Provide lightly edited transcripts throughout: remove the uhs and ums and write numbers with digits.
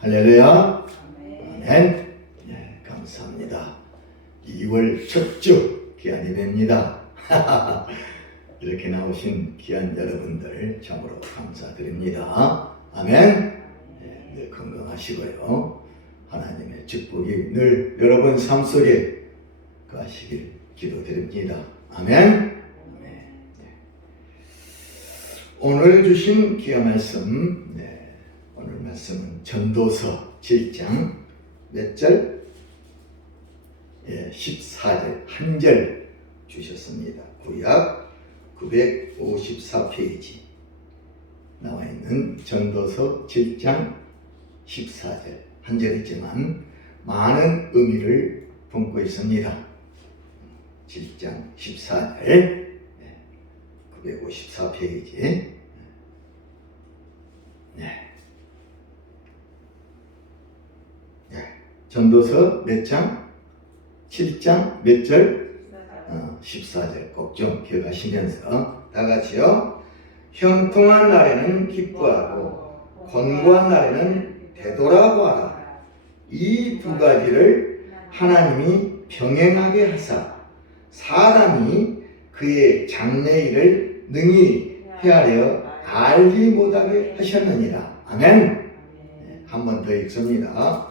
할렐루야. 아멘. 네, 감사합니다. 2월 첫 주 귀한 예배입니다. 이렇게 나오신 귀한 여러분들 참으로 감사드립니다. 아멘. 네, 늘 건강하시고요. 하나님의 축복이 늘 여러분 삶 속에 거하시길 기도드립니다. 아멘. 네. 오늘 주신 귀한 말씀, 오늘 말씀은 전도서 7장 몇 절? 14절 한 절 주셨습니다. 구약 954페이지 나와 있는 전도서 7장 14절 한 절이지만 많은 의미를 품고 있습니다. 7장 14절 954페이지 전도서 몇 장? 7장 몇 절? 14절 꼭 좀 기억하시면서 다 같이요. 형통한 날에는 기뻐하고 권고한 날에는 되돌아보아라. 이 두 가지를 하나님이 병행하게 하사 사람이 그의 장래일을 능히 헤아려 알지 못하게 하셨느니라. 아멘. 한 번 더 읽습니다.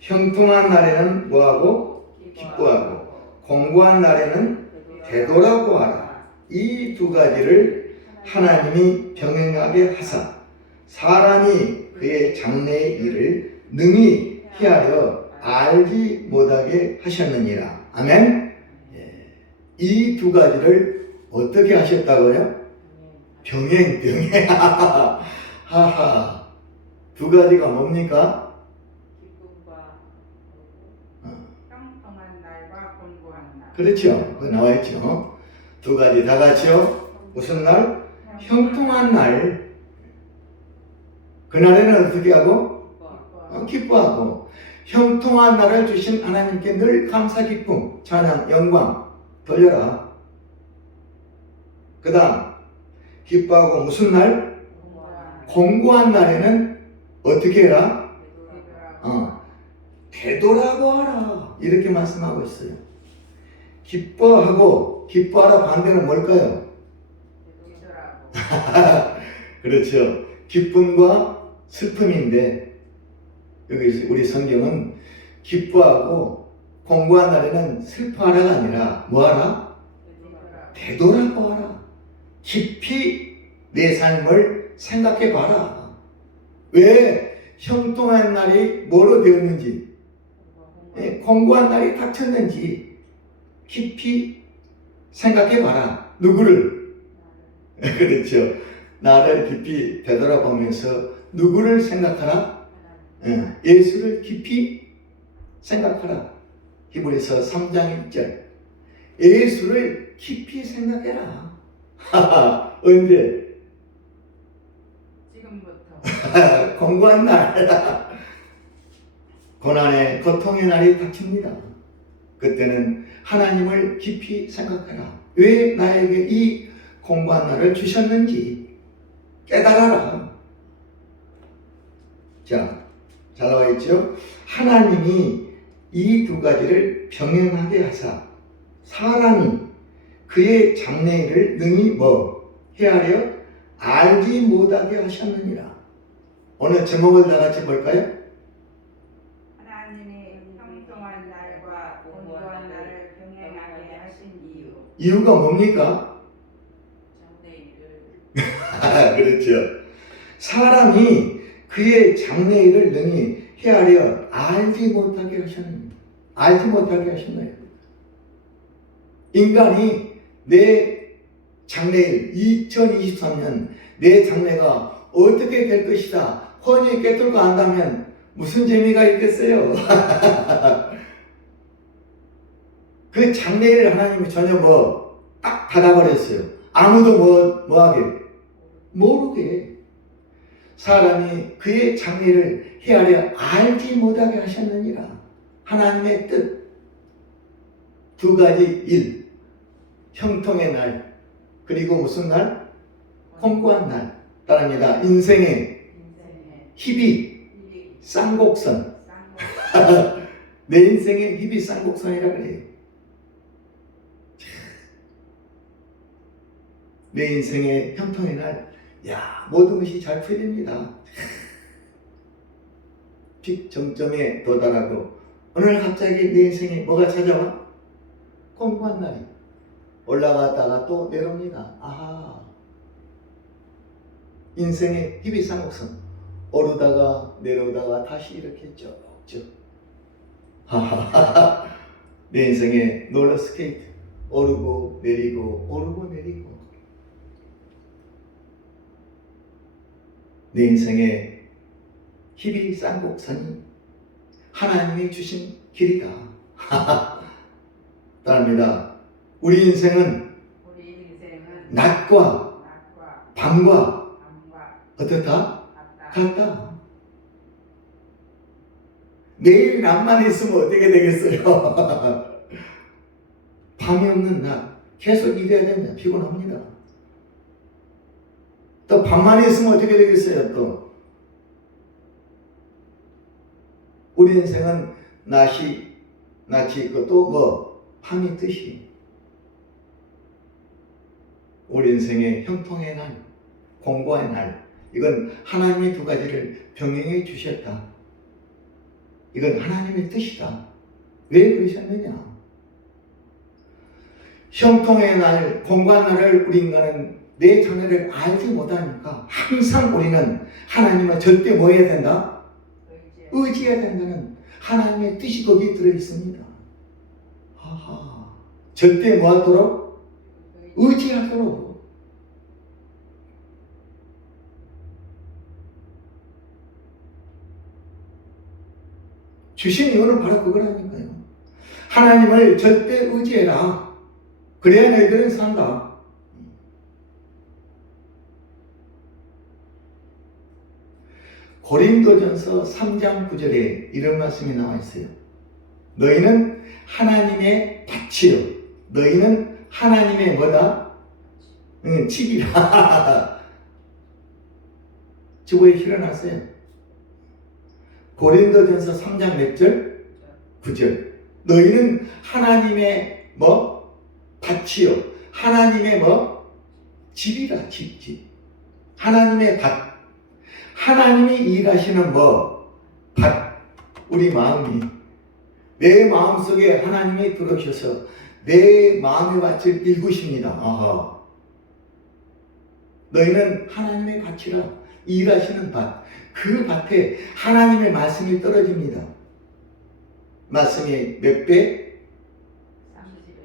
형통한 날에는 뭐하고? 기뻐하고 권고한 날에는 되돌아보아라. 이 두 가지를 하나님이 병행하게 하사 사람이 그의 장래의 일을 능히 헤아려 알지 못하게 하셨느니라. 아멘. 이 두 가지를 어떻게 하셨다고요? 병행. 하하. 두 가지가 뭡니까? 형통한 날과 권고한 날. 그렇죠. 그 나와 있죠. 두 가지 다 같이요. 무슨 날? 형통한 날. 그날에는 어떻게 하고? 기뻐하고. 형통한 날을 주신 하나님께 늘 감사 기쁨, 찬양, 영광 돌려라. 그 다음 기뻐하고 무슨 날? 권고한 날에는 어떻게 해라? 되돌아보아라. 이렇게 말씀하고 있어요. 기뻐하라 반대는 뭘까요? 그렇죠. 기쁨과 슬픔인데 여기 우리 성경은 기뻐하고 권고한 날에는 슬퍼하라가 아니라 뭐하라? 되돌아보아라. 깊이 내 삶을 생각해 봐라. 왜 형통한 날이 뭐로 되었는지, 권고한 날이 닥쳤는지 깊이 생각해 봐라. 누구를? 그렇죠. 나를 깊이 되돌아보면서 누구를 생각하라? 예수를 깊이 생각하라. 히브리서 3장 1절 예수를 깊이 생각해라. 언제? 지금부터. 권고한 날. 고난의 고통의 날이 닥칩니다. 그때는 하나님을 깊이 생각해라. 왜 나에게 이 권고한 날을 주셨는지 깨달아라. 자, 잘 나와 있죠? 하나님이 이 두 가지를 병행하게 하사 사람이 그의 장래일을 능히 헤아려 알지 못하게 하셨느니라. 오늘 제목을 다 같이 볼까요? 하나님이 형통한 날과 권고한 날을 병행하게 하신 이유. 이유가 뭡니까? 장래일을. 그렇죠. 사람이 그의 장래일을 능히 헤아려 알지 못하게 하셨느니라. 알지 못하게 하셨나요? 인간이 내 장래일 2023년 내 장래가 어떻게 될 것이다 훤히 꿰뚫고 안다면 무슨 재미가 있겠어요? 그 장래일을 하나님이 전혀 딱 닫아버렸어요. 아무도 뭐하게? 모르게. 사람이 그의 장래를 헤아려 알지 못하게 하셨느니라. 하나님의 뜻. 두 가지 일. 형통의 날. 그리고 무슨 날? 권고한 날. 따릅니다. 인생의 희비. 쌍곡선. 쌍곡 내 인생의 희비 쌍곡선이라 그래요. 내 인생의 형통의 날, 야, 모든 것이 잘 풀립니다. 픽 정점에 도달하고 어느 날 갑자기 내 인생에 뭐가 찾아와? 공부한 날이 올라갔다가 또 내려옵니다. 아하, 인생의 희비쌍곡선, 오르다가 내려오다가 다시 이렇게 쭉쭉. 하하하, 내 인생의 롤러스케이트, 오르고 내리고 오르고 내리고. 내 인생의 희비쌍곡선이 하나님이 주신 길이다. 따릅니다. 우리 인생은 낮과 밤과 어떻다? 같다. 매일 낮만 있으면 어떻게 되겠어요? 밤이 없는 낮, 계속 일해야 됩니다. 피곤합니다. 또 밤만 있으면 어떻게 되겠어요? 또 우리 인생은 낮이 있고 또 뭐 밤이 있듯이 우리 인생의 형통의 날, 공고의 날, 이건 하나님의 두 가지를 병행해 주셨다. 이건 하나님의 뜻이다. 왜 그러셨느냐? 형통의 날, 공고한 날을 우리 인간은 내 자녀를 알지 못하니까 항상 우리는 하나님을 절대 뭐 해야 된다? 의지해야 된다는 하나님의 뜻이 거기에 들어있습니다. 아하, 절대 뭐 하도록? 의지하도록. 주신 이유는 바로 그거라니까요. 하나님을 절대 의지해라. 그래야 너희들은 산다. 고린도전서 3장 9절에 이런 말씀이 나와 있어요. 너희는 하나님의 밭이요, 너희는 하나님의 뭐다? 집이라. 주보에 실어놨어요. 고린도전서 3장 몇 절? 9절. 너희는 하나님의 뭐? 밭이요, 하나님의 뭐? 집이라. 집. 하나님의 밭. 하나님이 일하시는 뭐? 밭. 우리 마음이. 내 마음속에 하나님이 들어오셔서 내 마음의 밭을 일구십니다. 아하. 너희는 하나님의 밭이라. 일하시는 밭. 그 밭에 하나님의 말씀이 떨어집니다. 말씀이 몇 배?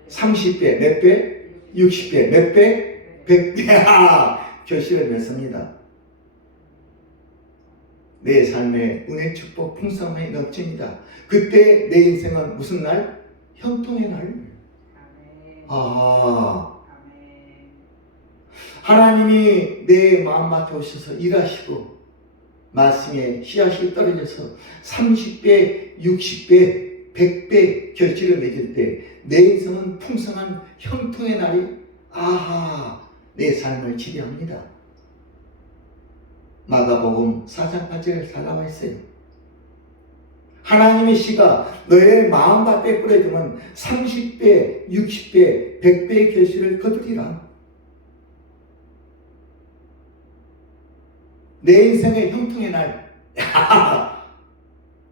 30배. 몇 배? 60배. 몇 배? 100배. 결실을 맺습니다. 내 삶의 은혜, 축복, 풍성함이 넘칩니다. 그때 내 인생은 무슨 날? 형통의 날. 하나님이 내 마음밭에 오셔서 일하시고 말씀에 씨앗이 떨어져서 30배, 60배, 100배 결실을 맺을 때 내 인생은 풍성한 형통의 날이 내 삶을 지배합니다. 마가복음 4장 8절에 잘 나와 있어요. 하나님의 씨가 너의 마음밭에 뿌려지면 30배, 60배, 100배의 결실을 거두리라. 내 인생의 형통의 날,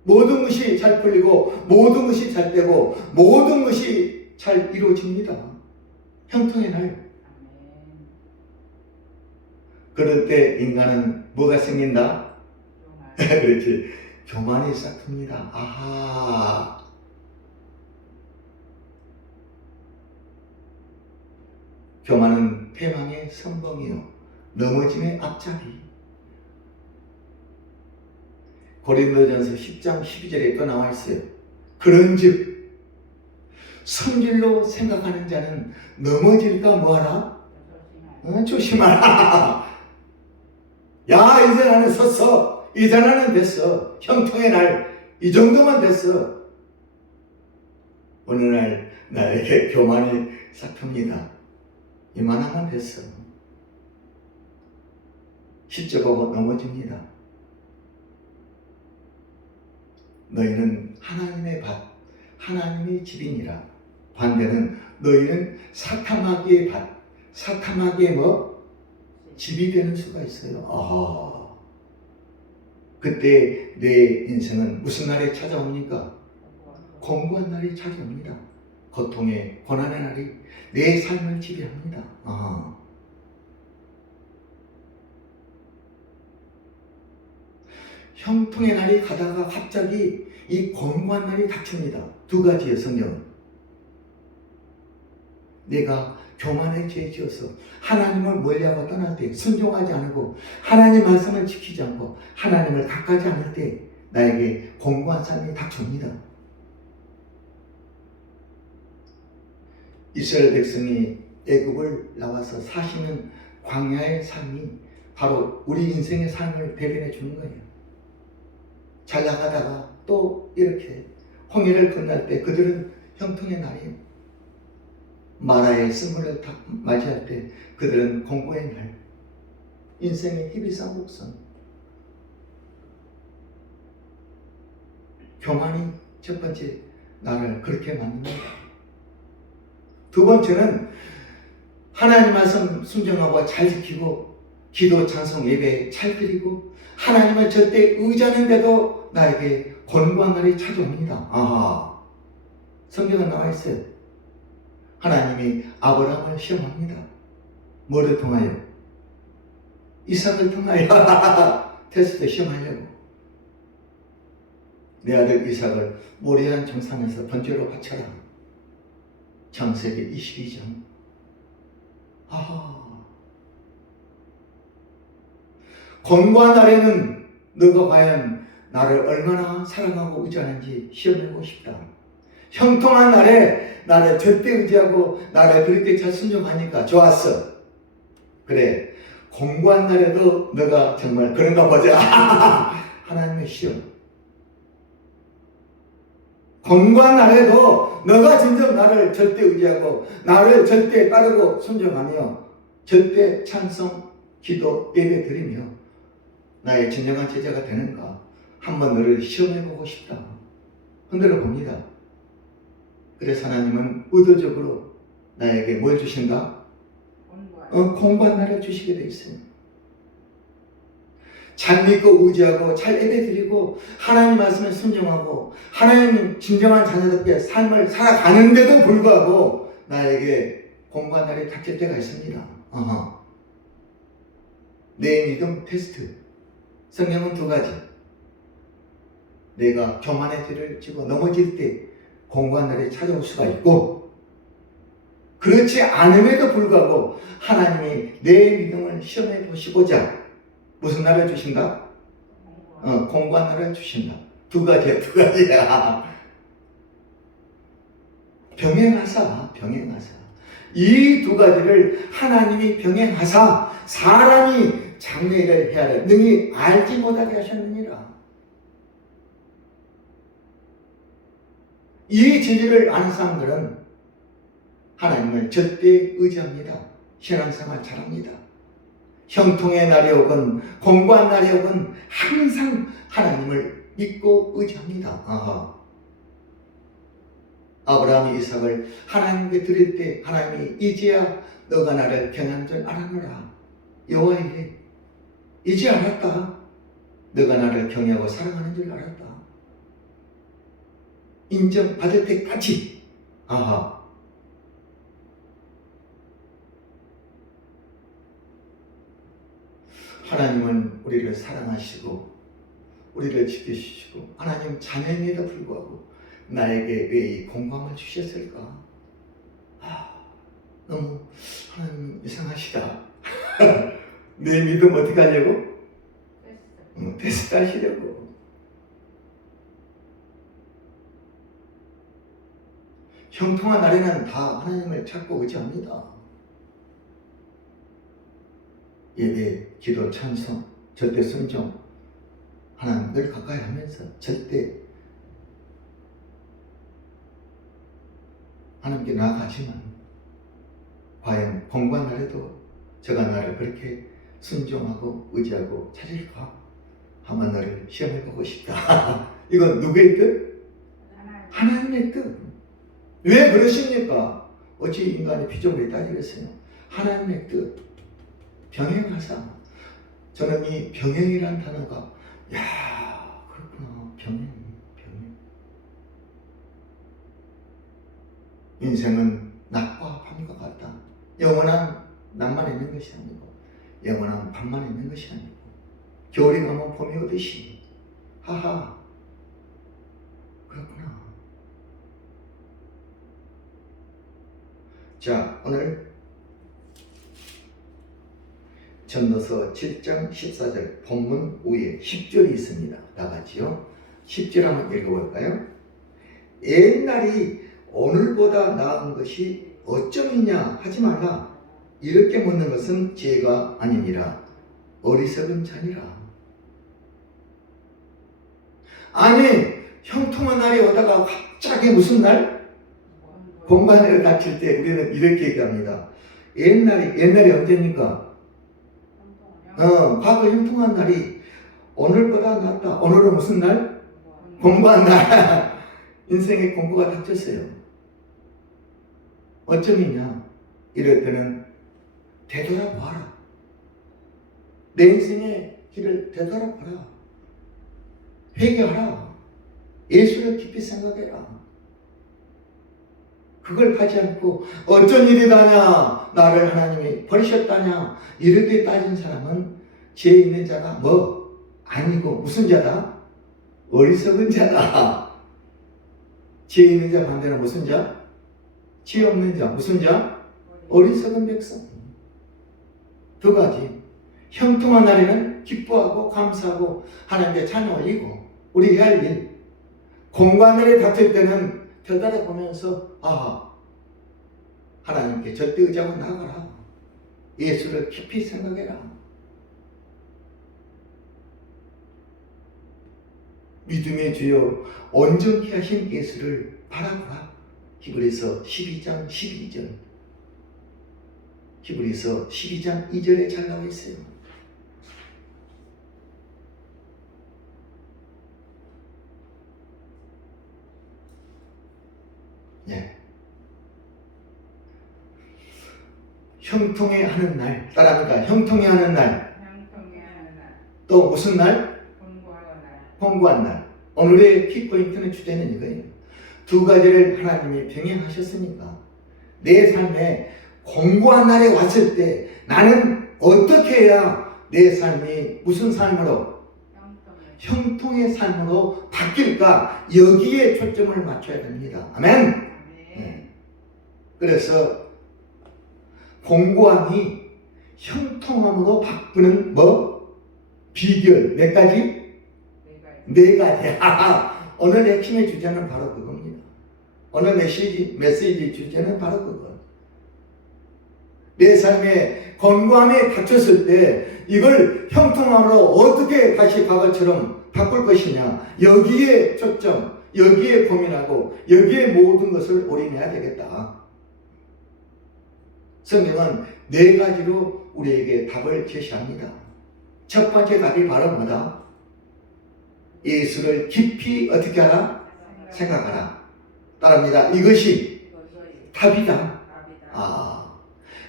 모든 것이 잘 풀리고 모든 것이 잘 되고 모든 것이 잘 이루어집니다. 형통의 날. 그럴 때 인간은 뭐가 생긴다? 그렇지. 교만이 시작합니다. 교만은 패망의 선봉이요, 넘어짐의 앞잡이. 고린도전서 10장 12절에 또 나와 있어요. 그런즉 성질로 생각하는 자는 넘어질까 뭐하라? 조심하라. 야, 이제 나는 섰어. 이제 나는 됐어. 형통의 날 이 정도만 됐어. 어느 날 나에게 교만이 싹틉니다. 이만하면 됐어. 실적하고 넘어집니다. 너희는 하나님의 밭, 하나님의 집이니라. 반대는 너희는 사타마귀의 밭, 사타마귀의 집이 되는 수가 있어요. 아하. 그때 내 인생은 무슨 날이 찾아옵니까? 공고한 날이 찾아옵니다. 고통의 고난의 날이 내 삶을 지배합니다. 아하. 형통의 날이 가다가 갑자기 이 공고한 날이 닥칩니다. 두 가지의 성경은. 내가 교만의 죄 지어서 하나님을 멀리하고 떠날 때, 순종하지 않고 하나님 말씀을 지키지 않고 하나님을 닦아지 않을 때 나에게 공고한 삶이 닥쳐옵니다. 이스라엘 백성이 애굽을 나와서 사시는 광야의 삶이 바로 우리 인생의 삶을 대변해 주는 거예요. 잘 나가다가 또 이렇게 홍해를 건널 때 그들은 형통의 날이에요. 마라의 쓴물을 맞이할 때 그들은 공고의 날, 인생의 희비상곡선. 교만이 첫 번째 나를 그렇게 만듭니다. 두 번째는 하나님 말씀 순종하고 잘 지키고 기도 찬송 예배 잘 드리고 하나님을 절대 의지하는데도 나에게 곤고한 날이 찾아옵니다. 아하. 성경은 나와 있어요. 하나님이 아브라함을 시험합니다. 뭐를 통하여? 이삭을 통하여 테스트 시험하려고. 내 아들 이삭을 모리안 정상에서 번제로 바쳐라. 창세기 22장. 곤고한 날에는 너가 과연 나를 얼마나 사랑하고 의지하는지 시험해보고 싶다. 형통한 날에 나를 절대 의지하고 나를 그렇게 잘 순종하니까 좋았어. 그래, 공고한 날에도 너가 정말 그런가 보자. 하나님의 시험. 공고한 날에도 너가 진정 나를 절대 의지하고 나를 절대 따르고 순종하며 절대 찬송, 기도, 예배 드리며 나의 진정한 제자가 되는가 한번 너를 시험해보고 싶다. 흔들어 봅니다. 그래서 하나님은 의도적으로 나에게 뭘 주신다? 공고한 날을 주시게 돼 있어요. 잘 믿고 의지하고 잘 예배드리고 하나님 말씀에 순종하고 하나님 진정한 자녀답게 삶을 살아가는데도 불구하고 나에게 공고한 날이 닥칠 때가 있습니다. 내 믿음 테스트. 성경은 두 가지. 내가 교만의 죄를 지고 넘어질 때 공고한 날이 찾아올 수가 있고, 그렇지 않음에도 불구하고 하나님이 내 믿음을 시험해 보시고자 무슨 날을 주신다? 공고한 날을 주신다. 두 가지야. 병행하사. 이 두 가지를 하나님이 병행하사 사람이 장래를 헤아려 능히 알지 못하게 하셨느니라. 이 진리를 아는 사람들은 하나님을 절대 의지합니다. 신앙생활 잘합니다. 형통의 날이 오건 공고한 날이 오건 항상 하나님을 믿고 의지합니다. 아브라함이 이삭을 하나님께 드릴 때 하나님이 이제야 너가 나를 경외한 줄 알았노라. 여호와 이래. 이제 알았다. 너가 나를 경외하고 사랑하는 줄 알았다. 인정받을 때까지. 하나님은 우리를 사랑하시고 우리를 지키시고 하나님 자녀임에도 불구하고 나에게 왜 이 공감을 주셨을까? 너무 하나님 이상하시다. 내 믿음 어떻게 하려고? 테스트 하시려고. 형통한 날에는 다 하나님을 찾고 의지합니다. 예배, 기도, 찬송, 절대 순종 하나님 늘 가까이 하면서 절대 하나님께 나아가지만 과연 공고한 날에도 저가 나를 그렇게 순종하고 의지하고 찾을까? 한번 너를 시험해보고 싶다. 이건 누구의 뜻? 하나님의 뜻. 왜 그러십니까? 어찌 인간이 피조물이 따지겠어요? 하나님의 뜻. 병행하사. 저는 이 병행이란 단어가 그렇구나. 병행. 인생은 낮과 밤과 같다. 영원한 낮만 있는 것이 아니고 영원한 밤만 있는 것이 아니고 겨울이 가면 봄이 오듯이 하하 그렇구나. 자, 오늘 전도서 7장 14절 본문 위에 10절이 있습니다. 나같이요. 10절 한번 읽어볼까요? 옛날이 오늘보다 나은 것이 어쩌느냐 하지 말라. 이렇게 묻는 것은 죄가 아니니라. 어리석은 자니라. 아니, 형통한 날이 오다가 갑자기 무슨 날? 공간을 닫힐 때 우리는 이렇게 얘기합니다. 옛날이 언제입니까? 과거 형통한 날이 오늘보다 낫다. 오늘은 무슨 날? 공부한 날. 인생의 공부가 닥쳤어요. 어쩌면요, 이럴 때는 되돌아봐라. 내 인생의 길을 되돌아봐라. 회개하라. 예수를 깊이 생각해라. 그걸 하지 않고 어쩐 일이다냐, 나를 하나님이 버리셨다냐, 이렇게 따진 사람은 죄 있는 자가 뭐? 아니고 무슨 자다? 어리석은 자다. 죄 있는 자 반대는 무슨 자? 죄 없는 자. 무슨 자? 어리석은 백성. 두 가지. 형통한 날에는 기뻐하고 감사하고 하나님께 찬양 올리고 우리 해야 할 일. 공간을 닥칠 때는 되돌아보면서 하나님께 절대 의지하고 나아가라. 예수를 깊이 생각해라. 믿음의 주여 온전케 하신 예수를 바라보라. 히브리서 12장 12절. 히브리서 12장 2절에 잘 나와 있어요. 예. 형통해 하는 날. 따라합니까? 형통해 하는 날. 또 무슨 날? 공부한 날. 오늘의 키포인트는 주제는 이거예요. 두 가지를 하나님이 병행하셨으니까 내 삶에 공부한 날에 왔을 때 나는 어떻게 해야 내 삶이 무슨 삶으로? 형통의 삶으로 바뀔까? 여기에 초점을 맞춰야 됩니다. 아멘. 네. 그래서 공고함이 형통함으로 바꾸는 뭐? 비결 몇 가지? 네 가지. 오늘 핵심의 주제는 바로 그겁니다. 오늘 메시지 주제는 바로 그거. 내 삶에 건강함에 닥쳤을 때 이걸 형통함으로 어떻게 다시 과거처럼 바꿀 것이냐, 여기에 초점, 여기에 고민하고 여기에 모든 것을 올인해야 되겠다. 성경은 네 가지로 우리에게 답을 제시합니다. 첫 번째 답이 바로 뭐다? 예수를 깊이 어떻게 하라? 생각하라. 따라합니다. 이것이 답이다.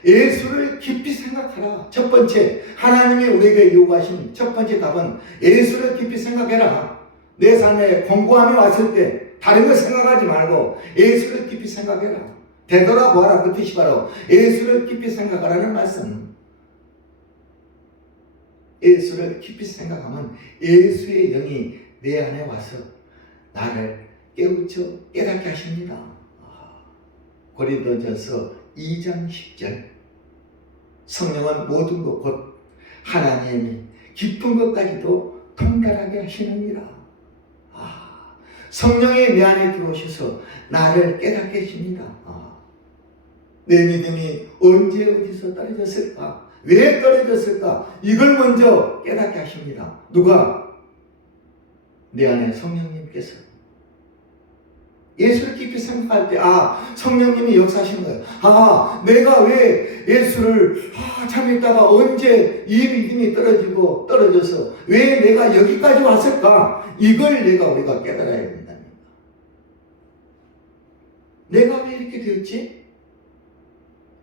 예수를 깊이 생각하라. 첫 번째, 하나님이 우리에게 요구하신 첫 번째 답은 예수를 깊이 생각해라. 내 삶에 공고함이 왔을 때 다른 거 생각하지 말고 예수를 깊이 생각해라. 되돌아보아라. 그 뜻이 바로 예수를 깊이 생각하라는 말씀. 예수를 깊이 생각하면 예수의 영이 내 안에 와서 나를 깨우쳐 깨닫게 하십니다. 고린도전서 2장 10절. 성령은 모든 것 곧 하나님이 기쁜 것까지도 통달하게 하시느니라. 성령이 내 안에 들어오셔서 나를 깨닫게 하십니다. 내 믿음이 언제 어디서 떨어졌을까? 왜 떨어졌을까? 이걸 먼저 깨닫게 하십니다. 누가? 내 안에 성령님께서. 예수를 깊이 생각할 때, 성령님이 역사하신 거예요. 내가 왜 예수를 참 있다가 언제 이 믿음이 떨어져서 왜 내가 여기까지 왔을까? 이걸 우리가 깨달아야 된다니까. 내가 왜 이렇게 되었지?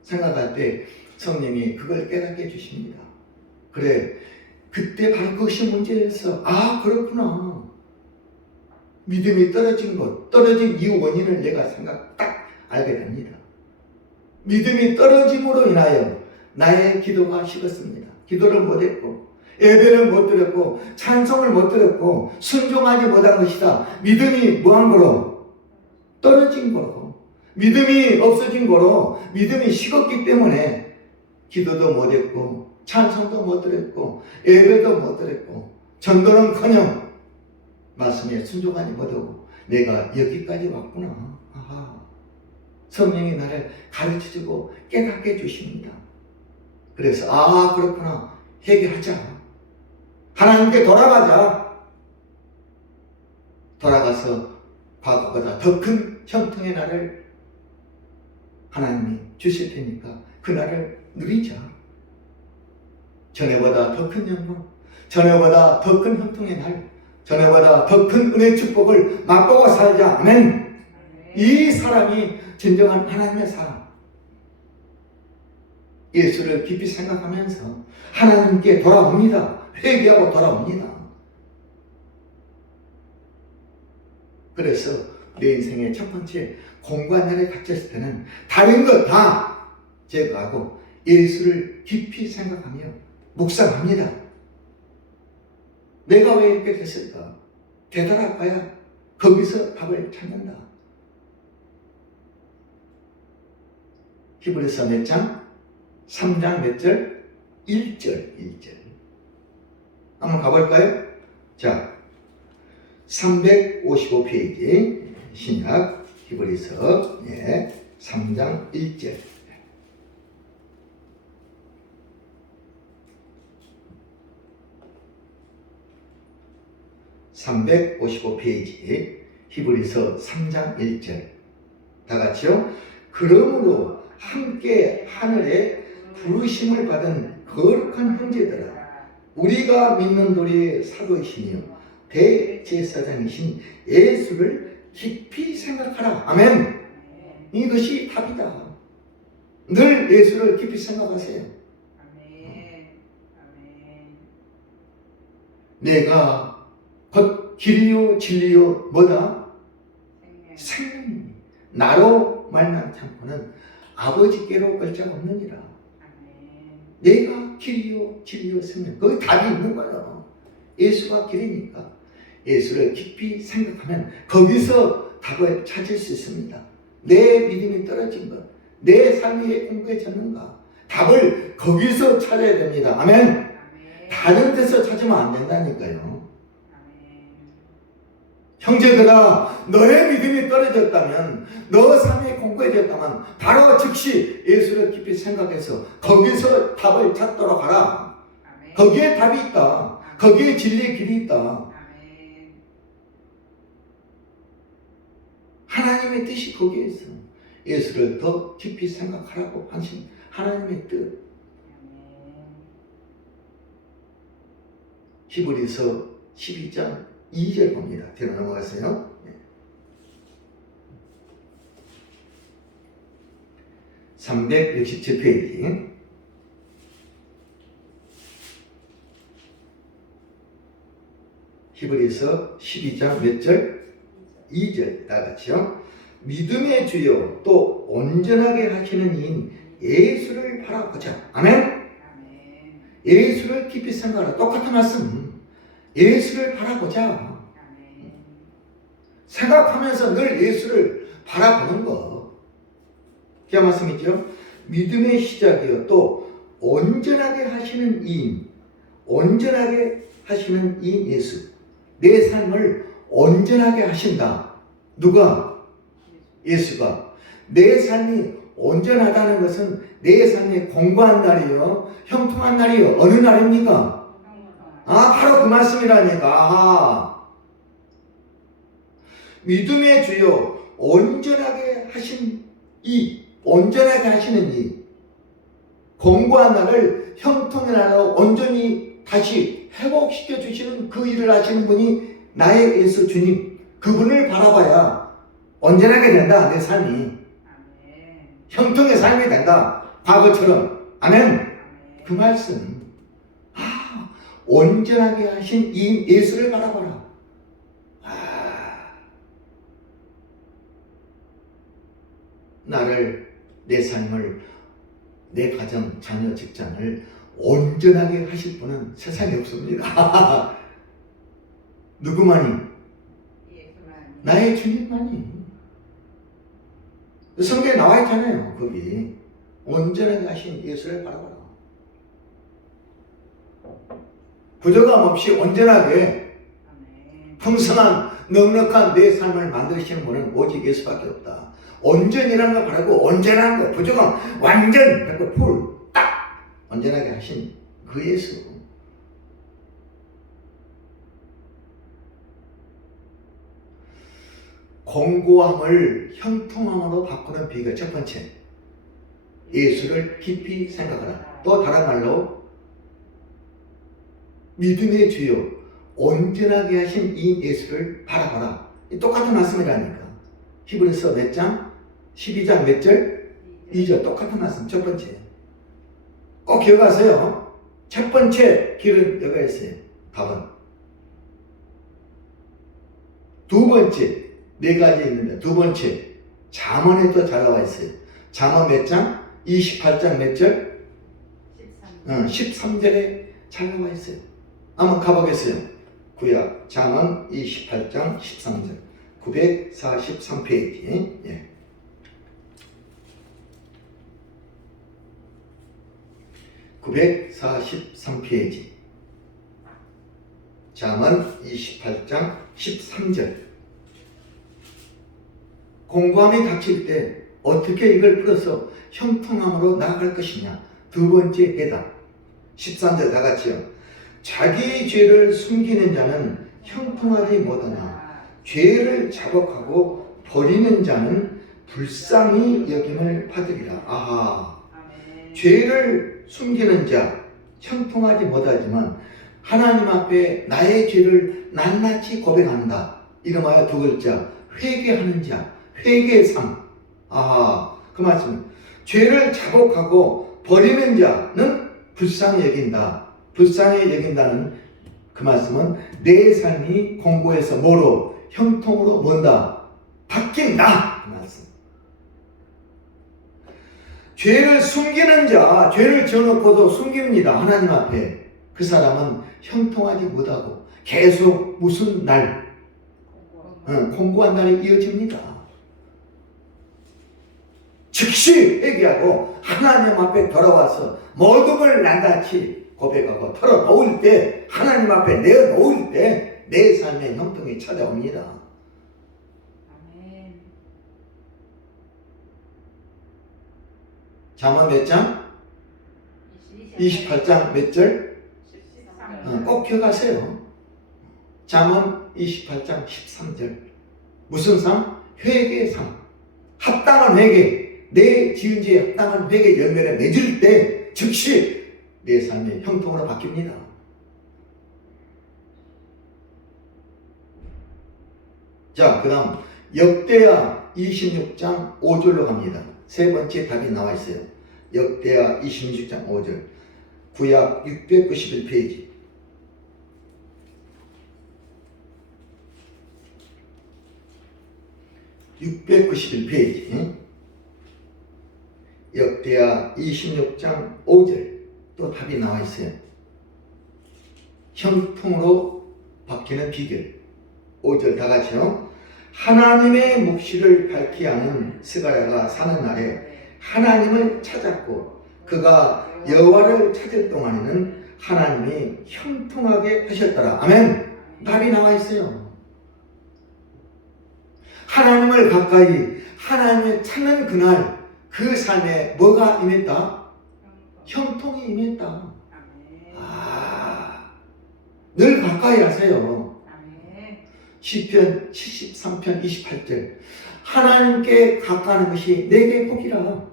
생각할 때 성령이 그걸 깨닫게 해주십니다. 그래, 그때 바로 그것이 문제였어. 그렇구나. 믿음이 떨어진 이유 원인을 내가 딱 알게 됩니다. 믿음이 떨어짐으로 인하여 나의 기도가 식었습니다. 기도를 못했고, 예배를 못 드렸고, 찬송을 못 드렸고, 순종하지 못한 것이다. 믿음이 뭐한 거로? 떨어진 거로. 믿음이 없어진 거로, 믿음이 식었기 때문에 기도도 못했고, 찬송도 못 드렸고, 예배도 못 드렸고, 전도는커녕 말씀에 순종하지 못하고 내가 여기까지 왔구나. 성령이 나를 가르쳐주고 깨닫게 해주십니다. 그래서 그렇구나. 회개하자. 하나님께 돌아가자. 돌아가서 과거보다 더 큰 형통의 날을 하나님이 주실 테니까 그 날을 누리자. 전에보다 더 큰 영광, 전에보다 더 큰 형통의 날, 전에보다 더 큰 은혜의 축복을 맛보고 살자. 아멘. 이 사람이 진정한 하나님의 사람. 예수를 깊이 생각하면서 하나님께 돌아옵니다. 회개하고 돌아옵니다. 그래서 내 인생의 첫 번째 공관날에 갇혔을 때는 다른 것 다 제거하고 예수를 깊이 생각하며 묵상합니다. 내가 왜 이렇게 됐을까? 되돌아봐야 거기서 답을 찾는다. 히브리서 몇 장? 3장 몇 절? 1절. 한번 가볼까요? 자, 355페이지 신약 히브리서 3장 1절. 355페이지 히브리서 3장 1절 다 같이요. 그러므로 함께 하늘에 부르심을 받은 거룩한 형제들아, 우리가 믿는 도리의 사도이시며 대제사장이신 예수를 깊이 생각하라. 아멘. 이것이 답이다. 늘 예수를 깊이 생각하세요. 내가 곧 길이요 진리요 뭐다? 생명이니 나로 말미암지 않고는 아버지께로 갈 자가 없느니라. 내가 길이요 진리요 생명, 거기 답이 있는 거예요. 예수가 길이니까 예수를 깊이 생각하면 거기서 답을 찾을 수 있습니다. 내 믿음이 떨어진 것, 내 삶이 왜 공고해졌는가, 답을 거기서 찾아야 됩니다. 아멘. 다른 데서 찾으면 안 된다니까요. 형제들아, 너의 믿음이 떨어졌다면, 너 삶이 공고해졌다면 바로 즉시 예수를 깊이 생각해서 거기서 답을 찾도록 하라. 거기에 답이 있다. 거기에 진리의 길이 있다. 하나님의 뜻이 거기에 있어. 예수를 더 깊이 생각하라고 하신 하나님의 뜻. 히브리서 12장 2절 봅니다. 뒤로 넘어가세요. 367페이지 히브리서 12장 몇 절? 2절 다 같이요. 믿음의 주요 또 온전하게 하시는 이인 예수를 바라보자. 아멘. 예수를 깊이 생각하라. 똑같은 말씀. 예수를 바라보자. 생각하면서 늘 예수를 바라보는 거. 그 말씀이죠. 믿음의 시작이요 또 온전하게 하시는 이인, 온전하게 하시는 이인 예수. 내 삶을 온전하게 하신다. 누가? 예수가. 내 삶이 온전하다는 것은 내 삶이 공고한 날이요, 형통한 날이요. 어느 날입니까? 바로 그 말씀이라니까. 믿음의 주요 온전하게 하신 온전하게 하시는 공고한 나를 형통의 나라로 온전히 다시 회복시켜 주시는 그 일을 하시는 분이 나의 예수 주님. 그분을 바라봐야 온전하게 된다. 내 삶이 아멘. 형통의 삶이 된다. 과거처럼. 아멘. 아멘. 그 말씀. 온전하게 하신 이 예수를 바라봐라. 나를, 내 삶을, 내 가정, 자녀, 직장을 온전하게 하실 분은 세상에 없습니다. 누구만이? 예수만. 나의 주님만이. 성경에 나와 있잖아요. 거기 온전하게 하신 예수를 바라봐라. 부족함 없이 온전하게 아멘. 풍성한 넉넉한 내 삶을 만드시는 분은 오직 예수밖에 없다. 온전이라는 걸 바라고 온전한 거, 부족함 완전 100% 딱 온전하게 하신 그 예수. 공고함을 형통함으로 바꾸는 비결 첫 번째, 예수를 깊이 생각하라. 또 다른 말로 믿음의 주요 온전하게 하신 이 예수를 바라봐라. 똑같은 말씀이라니까. 히브리서 몇 장? 12장 몇 절? 2절. 똑같은 말씀. 첫 번째. 꼭 기억하세요. 첫 번째 길은 여기가 있어요. 답은. 두 번째, 네 가지 있는데 두 번째, 잠언에 또 잘 나와 있어요. 잠언 몇 장? 28장 몇 절? 13절에 잘 나와 있어요. 한번 가보겠어요. 구약 잠언 28장 13절 943페이지. 예. (943페이지) 잠언 28장 13절. 공고함이 닥칠 때 어떻게 이걸 풀어서 형통함으로 나아갈 것이냐. 두 번째 해답. 13절 다 같이요. 자기 죄를 숨기는 자는 형통하지 못하나 죄를 자복하고 버리는 자는 불쌍히 여김을 받으리라. 아하. 아멘. 죄를 숨기는 자 형통하지 못하지만 하나님 앞에 나의 죄를 낱낱이 고백한다. 이름하여 두 글자 회개하는 자, 회개의 삶. 아하. 그 말씀. 죄를 자복하고 버리는 자는 불쌍히 여긴다. 불쌍히 여긴다는 그 말씀은 내 삶이 공고해서 뭐로? 형통으로 뭔다? 바뀐다. 그 말씀. 죄를 숨기는 자, 죄를 지어놓고도 숨깁니다. 하나님 앞에. 그 사람은 형통하지 못하고 계속 무슨 날? 공고한 날이 이어집니다. 즉시 회개하고 하나님 앞에 돌아와서 모든 걸 낱낱이 고백하고 털어놓을 때, 하나님 앞에 내어놓을 때 내 삶의 형통이 찾아옵니다. 아멘. 잠언 몇 장? 28장 몇 절? 13. 꼭 기억하세요. 잠언 28장 13절. 무슨 삶? 회개의 삶. 합당한 회개. 내 지은 죄에 합당한 회개 열매를 맺을 때 즉시 내 삶의 형통으로 바뀝니다. 자, 그 다음 역대하 26장 5절로 갑니다. 세 번째 답이 나와 있어요. 역대하 26장 5절 구약 691페이지. (691페이지) 역대하 26장 5절 또 답이 나와 있어요. 형통으로 바뀌는 비결. 5절 다 같이요. 하나님의 묵시를 밝히 하는 스가랴가 사는 날에 하나님을 찾았고 그가 여호와를 찾을 동안에는 하나님이 형통하게 하셨더라. 아멘. 답이 나와 있어요. 하나님을 가까이 하나님을 찾는 그날 그 삶에 뭐가 임했다? 형통이 임했다. 늘 가까이 하세요. 시편 73편 28절. 하나님께 가까이하는 것이 내게 복이라.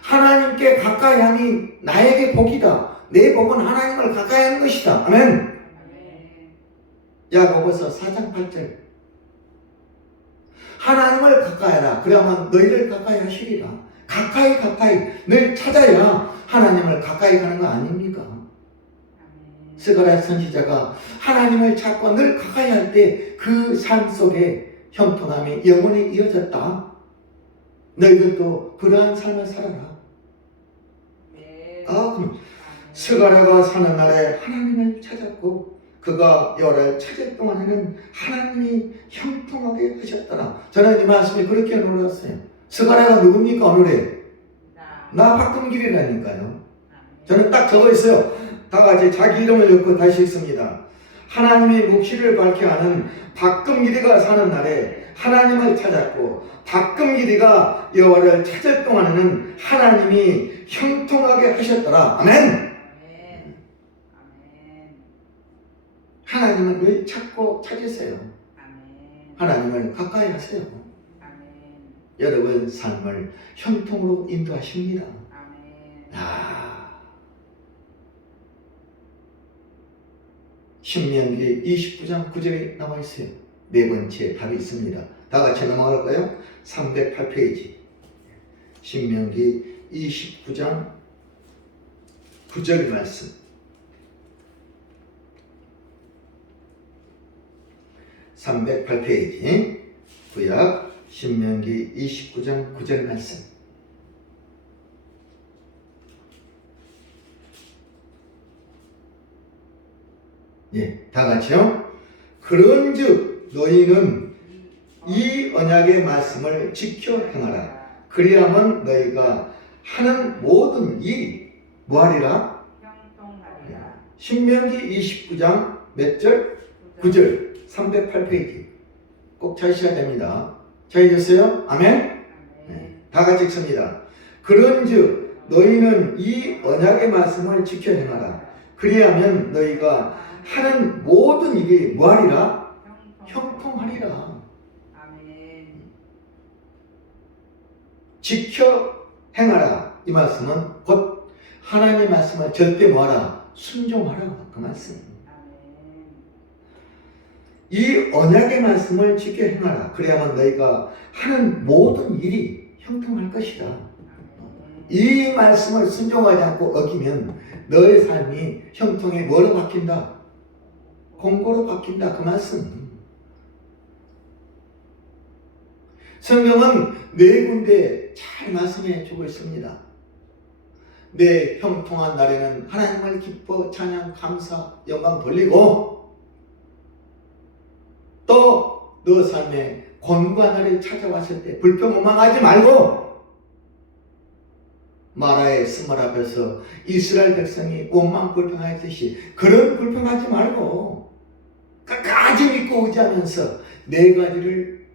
하나님께 가까이 함이 나에게 복이다. 내 복은 하나님을 가까이 하는 것이다. 아멘. 아멘. 야고보서 4장 8절. 하나님을 가까이 하라. 그러면 너희를 가까이 하시리라. 가까이 늘 찾아야 하나님을 가까이 가는 거 아닙니까? 아멘. 스가랴 선지자가 하나님을 찾고 늘 가까이 할 때 그 삶 속에 형통함이 영원히 이어졌다. 너희들도 그러한 삶을 살아라. 네. 그럼 아멘. 스가랴가 사는 날에 하나님을 찾았고 그가 여호와를 찾을 동안에는 하나님이 형통하게 하셨더라. 저는 이 말씀이 그렇게 놀랐어요. 스가랴가 누굽니까 오늘에? 나 박금길이라니까요. 아멘. 저는 딱 적어 있어요. 다 같이 자기 이름을 넣고 다시 읽습니다. 하나님의 묵시를 밝혀 하는 박금길이가 사는 날에 하나님을 찾았고 박금길이가 여호와를 찾을 동안에는 하나님이 형통하게 하셨더라. 아멘. 아멘. 아멘. 하나님을 늘 찾고 찾으세요. 아멘. 하나님을 가까이 하세요. 아멘. 여러분 삶을 형통으로 인도하십니다. 아멘. 신명기 29장 9절에 나와 있어요. 네 번째 답이 있습니다. 다 같이 넘어갈까요? 308페이지. 신명기 29장 9절 말씀. 308페이지. 구약 신명기 29장 9절 말씀. 다 같이요. 그런즉 너희는 이 언약의 말씀을 지켜 행하라. 그리하면 너희가 하는 모든 일이 뭐하리라? 형통하리라. 신명기 29장 몇 절? 9절. 308페이지. 꼭 찾으셔야 됩니다. 찾으셨어요? 아멘? 다 같이 읽습니다. 그런즉 너희는 이 언약의 말씀을 지켜 행하라. 그리하면 너희가 하는 모든 일이 뭐하리라? 형통하리라. 아멘. 지켜 행하라. 이 말씀은 곧 하나님의 말씀을 절대 뭐하라? 순종하라. 그 말씀. 아멘. 이 언약의 말씀을 지켜 행하라. 그래야만 너희가 하는 모든 일이 형통할 것이다. 아멘. 이 말씀을 순종하지 않고 어기면 너의 삶이 형통에 뭐로 바뀐다? 공고로 바뀐다. 그 말씀. 성경은 네 군데 잘 말씀해 주고 있습니다. 내 형통한 날에는 하나님을 기뻐 찬양 감사 영광 돌리고 또 너 삶에 권고한 날이 찾아왔을 때 불평망하지 말고 마라의 스물 앞에서 이스라엘 백성이 원망 불평하였듯이 그런 불평하지 말고 끝까지 믿고 의지하면서 네 가지를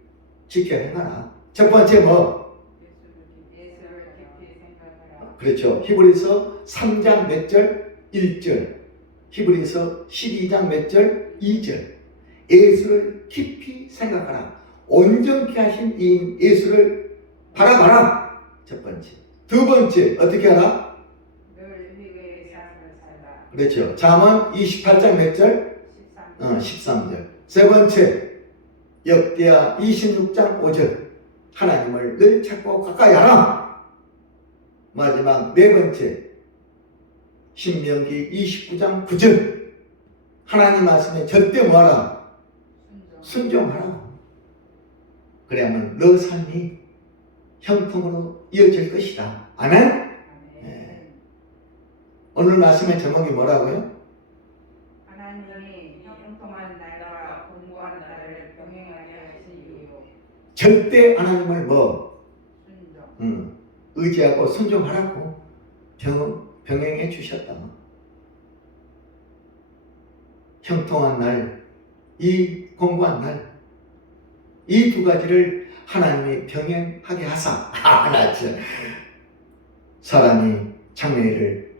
지켜 행하라. 첫 번째 뭐? 예수를 깊이 생각하라. 그렇죠. 히브리서 3장 몇 절? 1절. 히브리서 12장 몇 절? 2절. 예수를 깊이 생각하라. 온전케 하신 이 예수를 바라봐라. 첫 번째. 두 번째 어떻게 하라? 늘 회개의 삶을 살라. 그렇죠. 잠언 28장 몇 절? 13절. 13절. 세 번째 역대하 26장 5절. 하나님을 늘 찾고 가까이 하라. 마지막 네 번째 신명기 29장 9절. 하나님 말씀에 절대 뭐하라? 순종하라. 그래야만 너 삶이 형통으로 이어질 것이다. 아멘? 아멘. 오늘 말씀의 제목이 뭐라고요? 하나님이 형통한 날과 공고한 날을 병행하게 하신 이유. 절대 하나님을 순종. 의지하고 순종하라고 병행해 주셨다. 형통한 날, 이 공고한 날, 이 두 가지를 하나님이 병행하게 하사. 나 진짜 사람이 장래를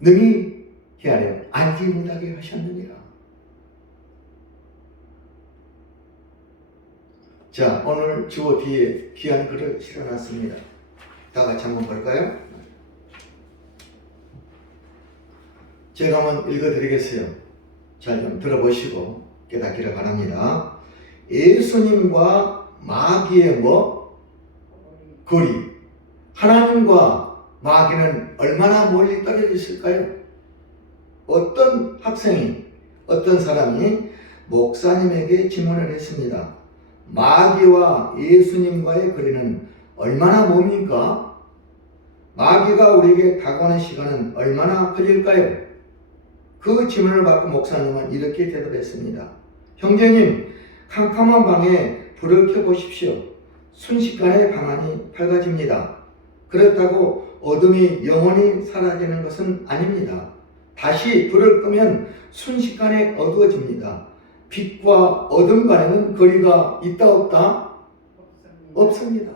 능히 헤아려 알지 못하게 하셨느니라. 자, 오늘 주어 뒤에 귀한 글을 실어놨습니다. 다 같이 한번 볼까요? 제가 한번 읽어드리겠어요. 잘 좀 들어보시고 깨닫기를 바랍니다. 예수님과 마귀의 거리. 하나님과 마귀는 얼마나 멀리 떨어져 있을까요? 어떤 학생이, 어떤 사람이 목사님에게 질문을 했습니다. 마귀와 예수님과의 거리는 얼마나 멉니까? 마귀가 우리에게 다가오는 시간은 얼마나 걸릴까요? 그 질문을 받고 목사님은 이렇게 대답했습니다. 형제님, 캄캄한 방에 불을 켜보십시오. 순식간에 방안이 밝아집니다. 그렇다고 어둠이 영원히 사라지는 것은 아닙니다. 다시 불을 끄면 순식간에 어두워집니다. 빛과 어둠 간에는 거리가 있다 없다? 없습니다.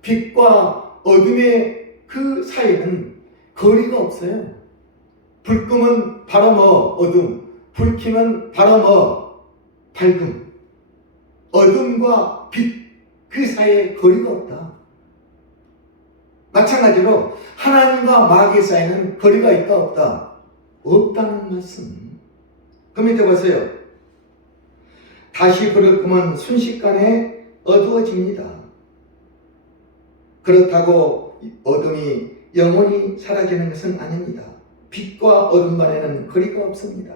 빛과 어둠의 그 사이에는 거리가 없어요. 불 끄면 바로 어둠, 불 켜면 바로 밝음. 어둠과 빛 그 사이에 거리가 없다. 마찬가지로 하나님과 마귀 사이에는 거리가 있다 없다? 없다는 말씀. 그 밑에 보세요. 다시 불을 끄면 순식간에 어두워집니다. 그렇다고 어둠이 영원히 사라지는 것은 아닙니다. 빛과 어둠 간에는 거리가 없습니다.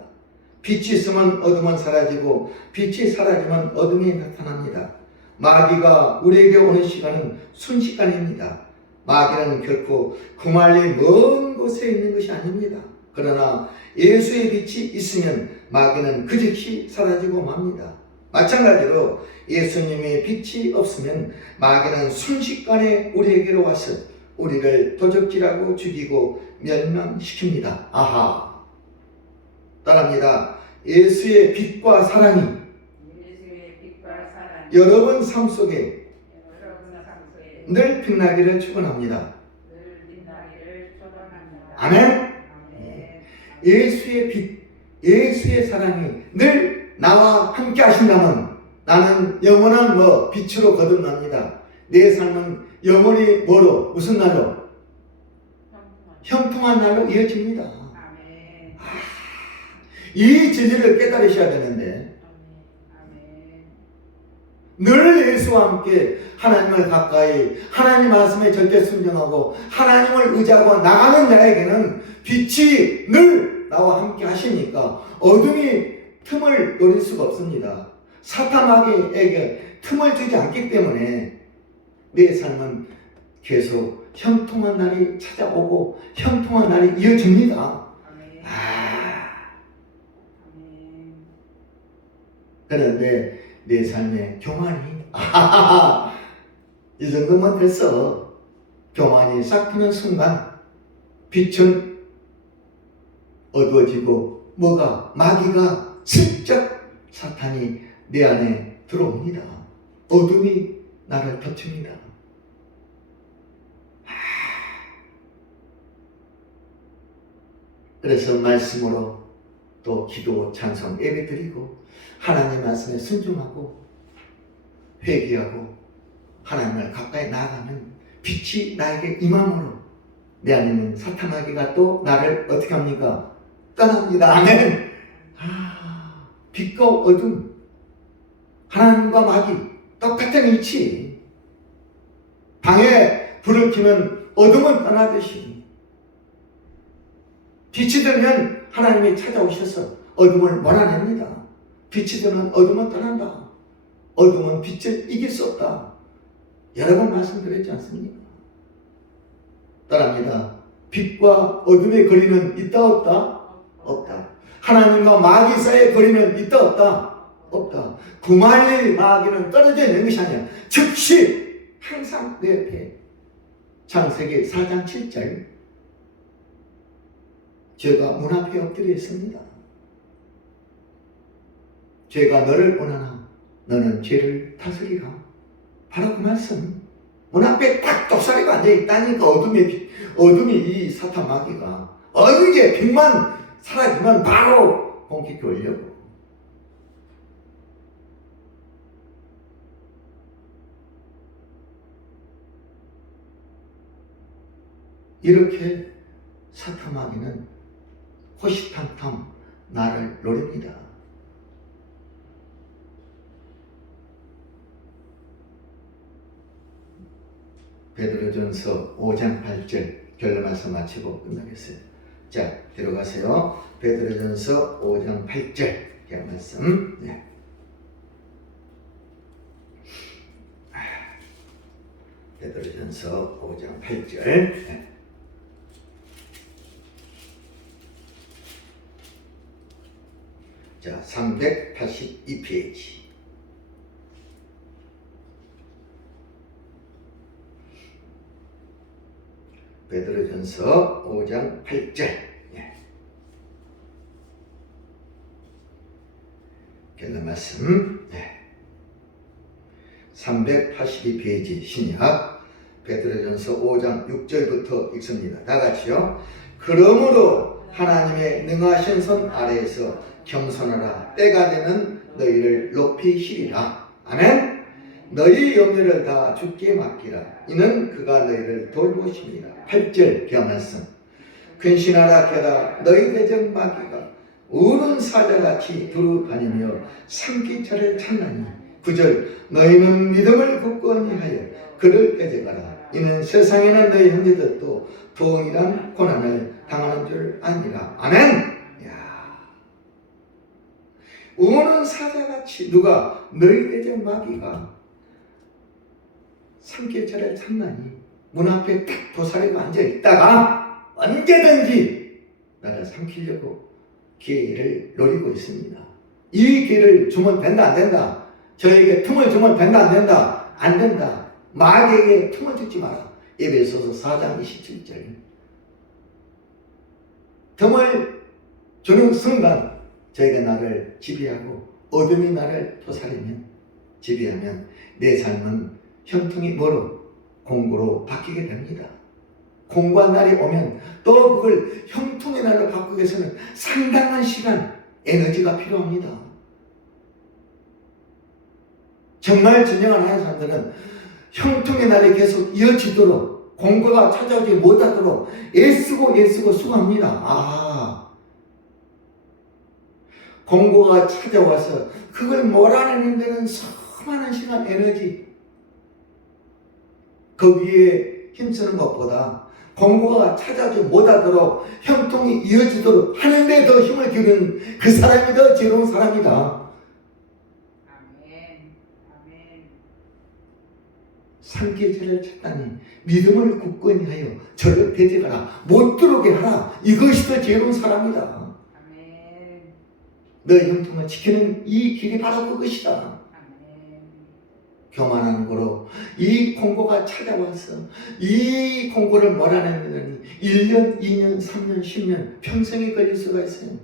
빛이 있으면 어둠은 사라지고 빛이 사라지면 어둠이 나타납니다. 마귀가 우리에게 오는 시간은 순식간입니다. 마귀는 결코 그 멀리 먼 곳에 있는 것이 아닙니다. 그러나 예수의 빛이 있으면 마귀는 그 즉시 사라지고 맙니다. 마찬가지로 예수님의 빛이 없으면 마귀는 순식간에 우리에게로 와서 우리를 도적질하고 죽이고 멸망시킵니다. 아하, 따라합니다. 예수의 빛과 사랑이 여러분 삶 속에 늘 빛나기를 축원합니다. 아멘. 예수의 빛, 예수의 사랑이 늘 나와 함께 하신다면 나는 영원한 빛으로 거듭납니다. 내 삶은 영원히 무슨 날로? 형통한 날로 이어집니다. 이 진리를 깨달으셔야 되는데 늘 예수와 함께 하나님을 가까이, 하나님 말씀에 절대 순종하고 하나님을 의지하고 나가는 자에게는 빛이 늘 나와 함께 하시니까 어둠이 틈을 노릴 수가 없습니다. 사탄 마귀에게 틈을 주지 않기 때문에 내 삶은 계속 형통한 날이 찾아오고 형통한 날이 이어집니다. 그런데 내 삶의 교만이 이 정도면 됐어. 교만이 싹 트는 순간 빛은 어두워지고 마귀가 슬쩍 사탄이 내 안에 들어옵니다. 어둠이 나를 덮칩니다. 그래서 말씀으로 또 기도, 찬송, 예배 드리고 하나님 말씀에 순종하고 회개하고 하나님을 가까이 나아가면 빛이 나에게 임함으로 내 안에 있는 사탄 마귀가 또 나를 어떻게 합니까? 떠납니다. 아멘. 빛과 어둠, 하나님과 마귀 똑같은 위치. 방에 불을 켜면 어둠은 떠나듯이 빛이 들면 하나님이 찾아오셔서 어둠을 몰아냅니다. 빛이 되면 어둠은 떠난다. 어둠은 빛을 이길 수 없다. 여러 번 말씀드렸지 않습니까? 따라합니다. 빛과 어둠의 거리는 있다 없다? 없다. 하나님과 마귀 사이의 거리는 있다 없다? 없다. 구만일 마귀는 떨어져 있는 것이 아니야. 즉시 항상 내 옆에. 창세기 4장 7절. 죄가 문 앞에 엎드려 있습니다. 죄가 너를 원하나 너는 죄를 다스리라. 바로 그 말씀. 문 앞에 딱 독사리가 앉아있다니까. 어둠이 이 사탄 마귀가 어느게 빛만 사라지면 바로 공격해 오려고. 이렇게 사탐하기는 호시탐탐 나를 노립니다. 베드로전서 5장 8절 결론 말씀 마치고 끝나겠어요. 자, 들어가세요. 베드로전서 5장 8절 결론 말씀. 네. 베드로전서 5장 8절. 네. 자, 382페이지. 베드로전서 5장 8절. 예. 결론 말씀. 네. 382페이지 신약 베드로전서 5장 6절부터 읽습니다. 다 같이요. 그러므로 하나님의 능하신 손 아래에서 겸손하라. 때가 되는 너희를 높이시리라. 아멘. 너희 염려를 다 주께 맡기라. 이는 그가 너희를 돌보십니다. 8절 기하 말씀. 근신하라 깨라. 너희 대적 마귀가 우는 사자같이 두루다니며 삼키차를 찾나니. 9절 너희는 믿음을 굳건히 하여 그를 떼져가라. 이는 세상에는 너희 형제들도 동일한 고난을 당하는 줄 아니라. 아멘. 우는 사자같이 누가 너희 대적 마귀가 삼킬차를 찾나니 문 앞에 딱 도사리가 앉아있다가 언제든지 나를 삼키려고 기회를 노리고 있습니다. 이 기회를 주면 된다 안 된다? 저에게 틈을 주면 된다 안 된다? 안 된다. 마귀에게 틈을 주지 마라. 에베소서 4장 27절. 틈을 주는 순간 저희가 나를 지배하고 어둠이 나를 도사리면 지배하면 내 삶은 형통이 뭐로? 공고로 바뀌게 됩니다. 공고한 날이 오면 또 그걸 형통의 날로 바꾸기 위해서는 상당한 시간, 에너지가 필요합니다. 정말 진정한 하나님의 사람들은 형통의 날이 계속 이어지도록 공고가 찾아오지 못하도록 애쓰고 수고합니다. 공고가 찾아와서 그걸 몰아내는 데는 수많은 시간, 에너지 그 위에 힘쓰는 것보다 공고가 찾아오지 못하도록 형통이 이어지도록 하는데 더 힘을 기울이는 그 사람이 더 지혜로운 사람이다. 아멘. 아멘. 삼킬차를 찾다니 믿음을 굳건히 하여 저를 대적하라. 못 들어오게 하라. 이것이 더 지혜로운 사람이다. 아멘. 너의 형통을 지키는 이 길이 바로 그것이다. 아멘. 교만한 거로 이 공고가 찾아와서 이 공고를 몰아내는 데는 1년, 2년, 3년, 10년 평생이 걸릴 수가 있어요.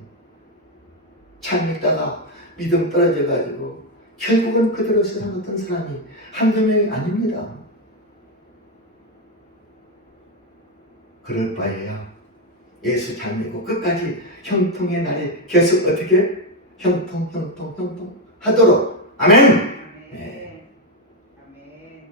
잘 믿다가 믿음 떨어져가지고 결국은 그대로 살아갔던 사람이 한두 명이 아닙니다. 그럴 바에야 예수 잘 믿고 끝까지 형통의 날에 계속 어떻게 형통 하도록. 아멘. 네. 아멘.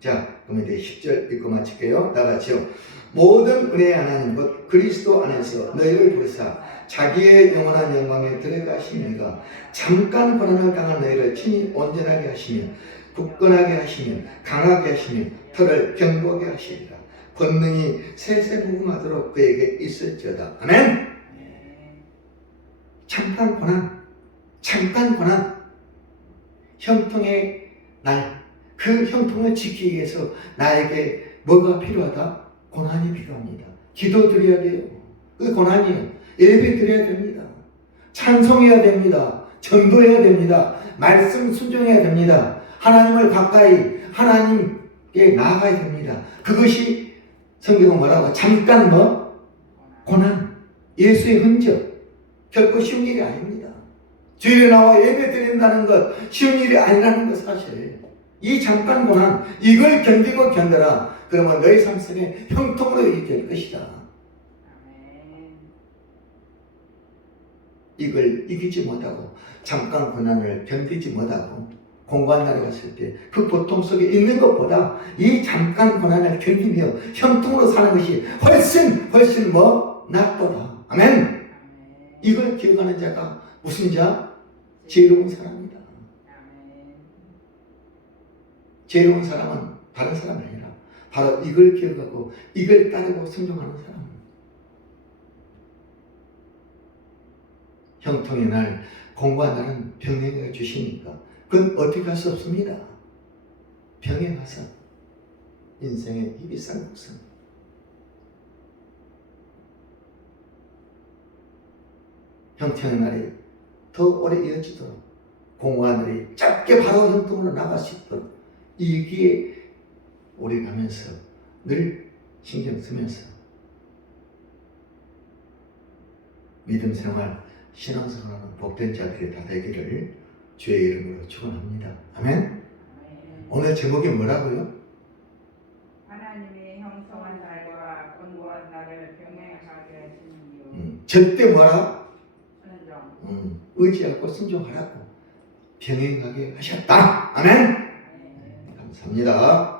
자, 그럼 이제 10절 읽고 마칠게요. 다 같이요. 모든 은혜의 하나님 곧 그리스도 안에서 너희를 부르사 자기의 영원한 영광에 들어가시니가 잠깐 고난을 당한 너희를 친히 온전하게 하시며 굳건하게 하시며 강하게 하시며 털을 견고하게 하시리라. 권능이 세세무궁하도록 그에게 있을지어다. 아멘. 잠깐 고난, 형통의 날, 그 형통을 지키기 위해서 나에게 뭐가 필요하다? 고난이 필요합니다. 기도 드려야 돼요. 그 고난이요. 예배 드려야 됩니다. 찬송해야 됩니다. 전도해야 됩니다. 말씀 순종해야 됩니다. 하나님을 가까이 하나님께 나아가야 됩니다. 그것이 성경은 뭐라고? 잠깐 고난, 예수의 흔적. 결코 쉬운 일이 아닙니다. 주일에 나와 예배 드린다는 것 쉬운 일이 아니라는 것 사실. 이 잠깐 고난, 이걸 견디고 견뎌라. 그러면 너희 삶 속에 형통으로 이길 것이다. 아멘. 이걸 이기지 못하고 잠깐 고난을 견디지 못하고 공고한 날이 왔을 때 그 고통 속에 있는 것보다 이 잠깐 고난을 견디며 형통으로 사는 것이 훨씬 낫도다. 아멘. 이걸 기억하는 자가 무슨 자? 지혜로운 사람이다. 지혜로운 사람은 다른 사람이 아니라 바로 이걸 기억하고 이걸 따르고 순종하는 사람. 형통의 날, 공고한 날은 병행해 주시니까 그건 어떻게 할 수 없습니다. 병행하서 인생의 이 비싼 것은 형통의 날이 더 오래 이어지도록 공고한 날이 짧게 바로 형통으로 나갈 수 있도록 이기에 오래 가면서 늘 신경 쓰면서 믿음 생활, 신앙생활하는 복된 자들이 다 되기를 주의 이름으로 축원합니다. 아멘. 오늘 제목이 뭐라고요? 하나님의 형통한 날과 권고한 날을 병행하게 하시는 이유. 절대 뭐라? 순종. 의지하고 순종하라고 병행하게 하셨다. 아멘. 감사합니다.